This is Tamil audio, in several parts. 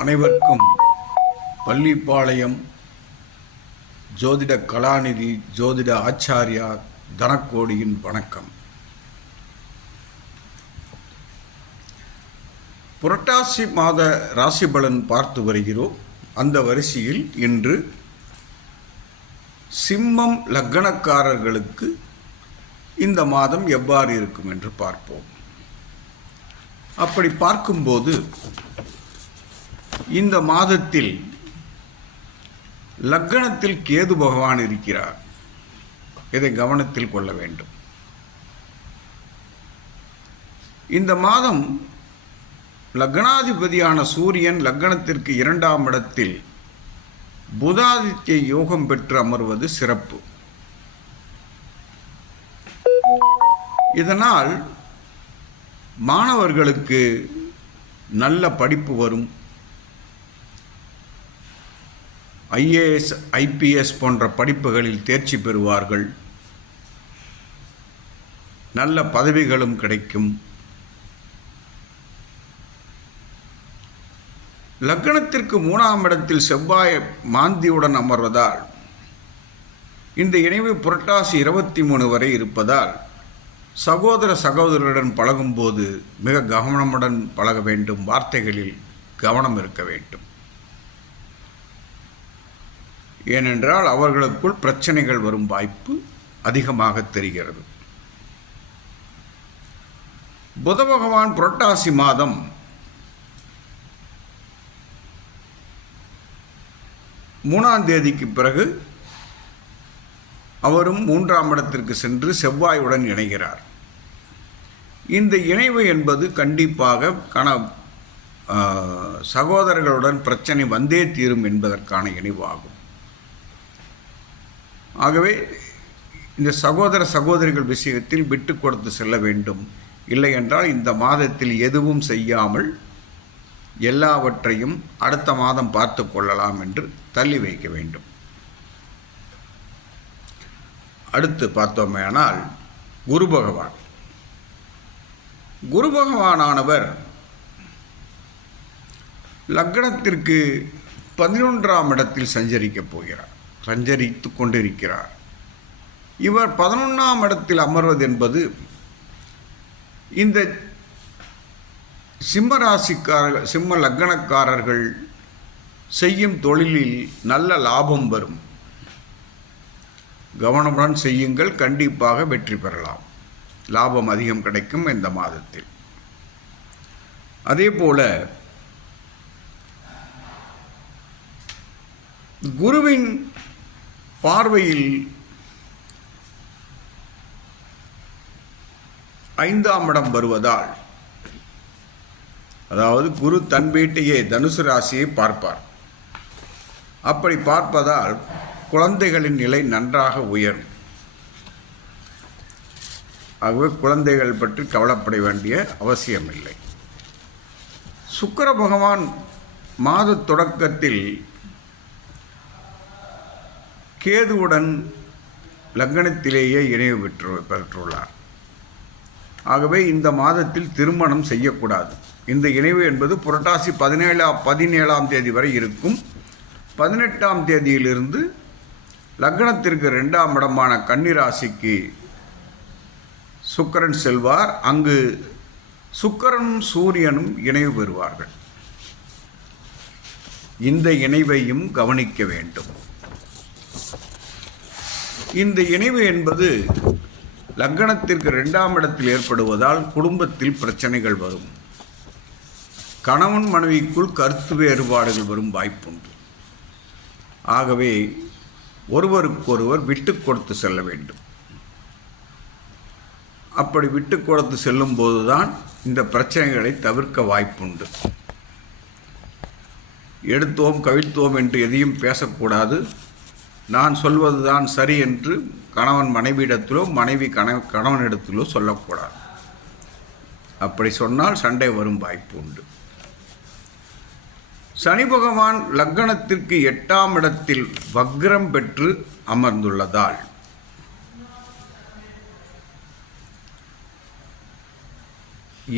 அனைவருக்கும் பள்ளிப்பாளையம் ஜோதிட கலாநிதி ஜோதிட ஆச்சாரியா தனக்கோடியின் வணக்கம். புரட்டாசி மாத ராசி பலன் பார்த்து வருகிறோம். அந்த வரிசையில் இன்று சிம்மம் லக்கணக்காரர்களுக்கு இந்த மாதம் எவ்வாறு இருக்கும் என்று பார்ப்போம். அப்படி பார்க்கும்போது இந்த மாதத்தில் லக்கணத்தில் கேது பகவான் இருக்கிறார். இதை கவனத்தில் கொள்ள வேண்டும். இந்த மாதம் லக்னாதிபதியான சூரியன் லக்னத்திற்கு இரண்டாம் இடத்தில் புதாதித்ய யோகம் பெற்று அமர்வது சிறப்பு. இதனால் மாணவர்களுக்கு நல்ல படிப்பு வரும். ஐஏஎஸ் ஐபிஎஸ் போன்ற படிப்புகளில் தேர்ச்சி பெறுவார்கள். நல்ல பதவிகளும் கிடைக்கும். லக்னத்திற்கு மூணாம் இடத்தில் செவ்வாய் மாந்தியுடன் அமர்வதால் இந்த இணைவு புரட்டாசி இருபத்தி மூணு வரை இருப்பதால் சகோதர சகோதரருடன் பழகும்போது மிக கவனமுடன் பழக வேண்டும். வார்த்தைகளில் கவனம் இருக்க வேண்டும். ஏனென்றால் அவர்களுக்குள் பிரச்சனைகள் வரும் வாய்ப்பு அதிகமாக தெரிகிறது. புத பகவான் புரட்டாசி மாதம் மூணாம் தேதிக்கு பிறகு அவரும் மூன்றாம் இடத்திற்கு சென்று செவ்வாயுடன் இணைகிறார். இந்த இணைவு என்பது கண்டிப்பாக கண சகோதரர்களுடன் பிரச்சனை வந்தே தீரும் என்பதற்கான இணைவாகும் ஆகவே இந்த சகோதர சகோதரிகள் விஷயத்தில் விட்டு கொடுத்து செல்ல வேண்டும். இல்லை என்றால் இந்த மாதத்தில் எதுவும் செய்யாமல் எல்லாவற்றையும் அடுத்த மாதம் பார்த்து கொள்ளலாம் என்று தள்ளி வைக்க வேண்டும். அடுத்து பார்த்தோமேனால் குரு பகவான். குரு பகவானானவர் லக்னத்திற்கு பதினொன்றாம் இடத்தில் சஞ்சரிக்கப் போகிறார். சஞ்சரித்து கொண்டிருக்கிறார். இவர் பதினொன்றாம் இடத்தில் அமர்வது என்பது இந்த சிம்ம ராசிக்காரர்கள் சிம்ம லக்னக்காரர்கள் செய்யும் தொழிலில் நல்ல லாபம் வரும். கவனமுடன் செய்யுங்கள் கண்டிப்பாக வெற்றி பெறலாம். லாபம் அதிகம் கிடைக்கும் இந்த மாதத்தில். அதே போல குருவின் பார்வையில் ஐந்தாம் இடம் வருவதால் அதாவது குரு தன் வீட்டையே தனுசு ராசியை பார்ப்பார். அப்படி பார்ப்பதால் குழந்தைகளின் நிலை நன்றாக உயரும். ஆகவே குழந்தைகள் பற்றி கவலைப்பட வேண்டிய அவசியமில்லை. சுக்கர பகவான் மாத தொடக்கத்தில் கேதுவுடன் லக்னத்திலேயே இணைவு பெற்று பெற்றுள்ளார். ஆகவே இந்த மாதத்தில் திருமணம் செய்யக்கூடாது. இந்த இணைவு என்பது புரட்டாசி பதினேழாம் பதினேழாம் தேதி வரை இருக்கும். பதினெட்டாம் தேதியிலிருந்து லக்னத்திற்கு ரெண்டாம் இடமான கன்னிராசிக்கு சுக்கரன் செல்வார். அங்கு சுக்கரனும் சூரியனும் இணைவு பெறுவார்கள். இந்த இணைவையும் கவனிக்க வேண்டும். இந்த இணைவு என்பது லக்னத்திற்கு ரெண்டாம் இடத்தில் ஏற்படுவதால் குடும்பத்தில் பிரச்சனைகள் வரும். கணவன் மனைவிக்குள் கருத்து வேறுபாடுகள் வரும் வாய்ப்புண்டு. ஆகவே ஒருவருக்கொருவர் விட்டு கொடுத்து செல்ல வேண்டும். அப்படி விட்டு கொடுத்து செல்லும் போதுதான் இந்த பிரச்சனைகளை தவிர்க்க வாய்ப்புண்டு. எடுத்தோம் கவிழ்த்தோம் என்று எதையும் பேசக்கூடாது. நான் சொல்வதுதான் சரி என்று கணவன் மனைவியிடத்திலோ மனைவி கண கணவனிடத்திலோ சொல்லக்கூடாது. அப்படி சொன்னால் சண்டை வரும் வாய்ப்பு உண்டு. சனி பகவான் லக்னத்திற்கு எட்டாம் இடத்தில் வக்ரம் பெற்று அமர்ந்துள்ளதால்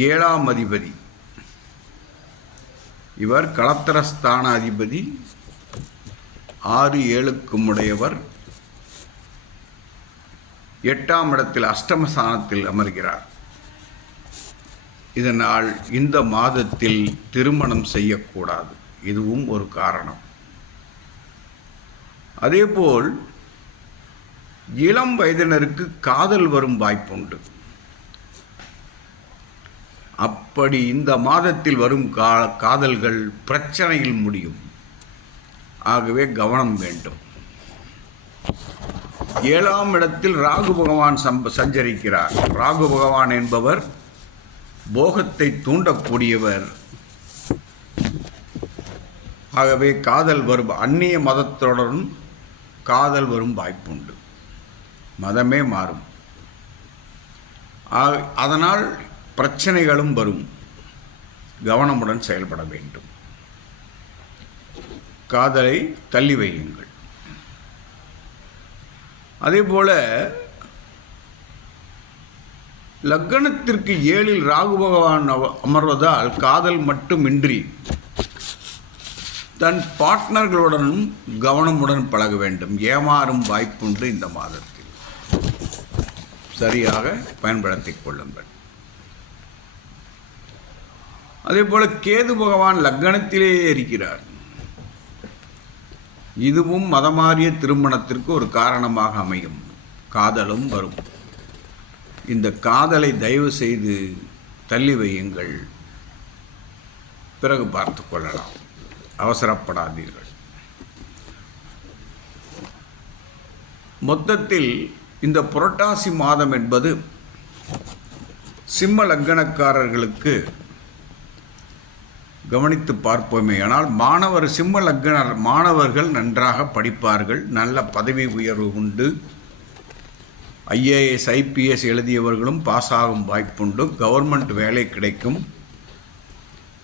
ஏழாம் அதிபதி. இவர் களத்திரஸ்தான அதிபதி. ஆறு ஏழுக்கும் உடையவர் எட்டாம் இடத்தில் அஷ்டமஸ்தானத்தில் அமர்கிறார். இதனால் இந்த மாதத்தில் திருமணம் செய்யக்கூடாது. இதுவும் ஒரு காரணம். அதேபோல் இளம் வயதினருக்கு காதல் வரும் வாய்ப்புண்டு. அப்படி இந்த மாதத்தில் வரும் கா காதல்கள் பிரச்சனையில் முடியும். ஆகவே கவனம் வேண்டும். ஏழாம் இடத்தில் ராகு பகவான் சம்ப சஞ்சரிக்கிறார். ராகு பகவான் என்பவர் போகத்தை தூண்டக்கூடியவர். ஆகவே காதல் வரும் அந்நிய மதத்துடன் காதல் வரும் வாய்ப்புண்டு. மதமே மாறும். ஆ- அதனால் பிரச்சனைகளும் வரும். கவனமுடன் செயல்பட வேண்டும். காதலை தள்ளி வையுங்கள். அதேபோல லக்கணத்திற்கு ஏழில் ராகு பகவான் அமர்வதால் காதல் மட்டுமின்றி தன் பார்ட்னர்களுடனும் கவனமுடன் பழக வேண்டும். ஏமாறும் வாய்ப்புண்டு இந்த மாதத்தில். சரியாக பயன்படுத்திக் கொள்ளுங்கள். அதே போல கேது பகவான் லக்கணத்திலேயே இருக்கிறார். இதுவும் மதமாறிய திருமணத்திற்கு ஒரு காரணமாக அமையும். காதலும் வரும். இந்த காதலை தயவு செய்து தள்ளி வையுங்கள். பிறகு பார்த்து கொள்ளலாம். அவசரப்படாதீர்கள். மொத்தத்தில் இந்த புரட்டாசி மாதம் என்பது சிம்ம லக்கணக்காரர்களுக்கு கவனித்து பார்ப்போமே. ஆனால் மாணவர் சிம்ம லக்னர் மாணவர்கள் நன்றாக படிப்பார்கள். நல்ல பதவி உயர்வு உண்டு. ஐஏஎஸ் ஐபிஎஸ் எழுதியவர்களும் பாஸ் ஆகும் வாய்ப்புண்டு. கவர்மெண்ட் வேலை கிடைக்கும்.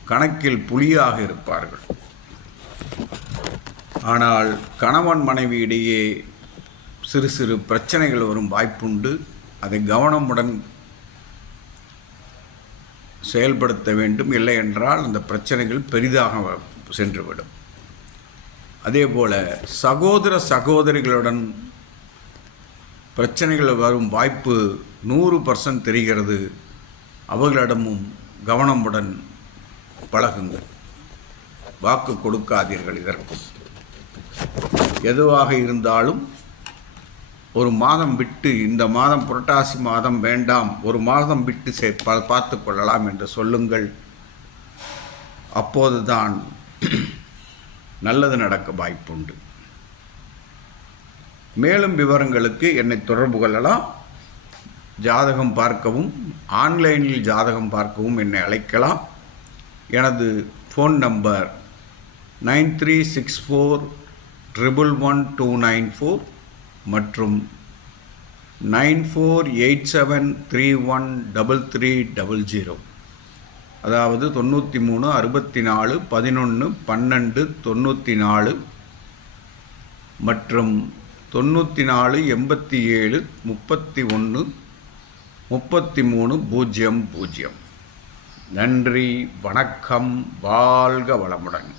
கணக்கில் புலியாக இருப்பார்கள். ஆனால் கணவன் மனைவி இடையே சிறு சிறு பிரச்சனைகள் வரும் வாய்ப்புண்டு. அதை கவனமுடன் செயல்படுத்த வேண்டும் இல்லை என்றால் அந்த பிரச்சனைகள் பெரிதாக சென்றுவிடும். அதே போல் சகோதர சகோதரிகளுடன் பிரச்சனைகள் வரும் வாய்ப்பு நூறு பர்சன்ட் தெரிகிறது. அவர்களிடமும் கவனமுடன் பழகுங்கள். வாக்கு கொடுக்காதீர்கள் இதற்கும் எதுவாக இருந்தாலும் ஒரு மாதம் விட்டு இந்த மாதம் புரட்டாசி மாதம் வேண்டாம் ஒரு மாதம் விட்டு சே ப- பார்த்து கொள்ளலாம் என்று சொல்லுங்கள். அப்போதுதான் நல்லது நடக்க வாய்ப்புண்டு. மேலும் விவரங்களுக்கு என்னை தொடர்பு கொள்ளலாம். ஜாதகம் பார்க்கவும் ஆன்லைனில் ஜாதகம் பார்க்கவும் என்னை அழைக்கலாம். எனது phone number nine three six four triple one two nine four. மற்றும் nine four eight seven three one double three double zero. அதாவது தொண்ணூற்றி மூணு அறுபத்தி நாலு பதினொன்று பன்னெண்டு தொண்ணூற்றி நாலு மற்றும் தொண்ணூற்றி நாலு எண்பத்தி ஏழு முப்பத்தி ஒன்று முப்பத்தி மூணு பூஜ்ஜியம் பூஜ்ஜியம். நன்றி வணக்கம் வாழ்க வளமுடன்.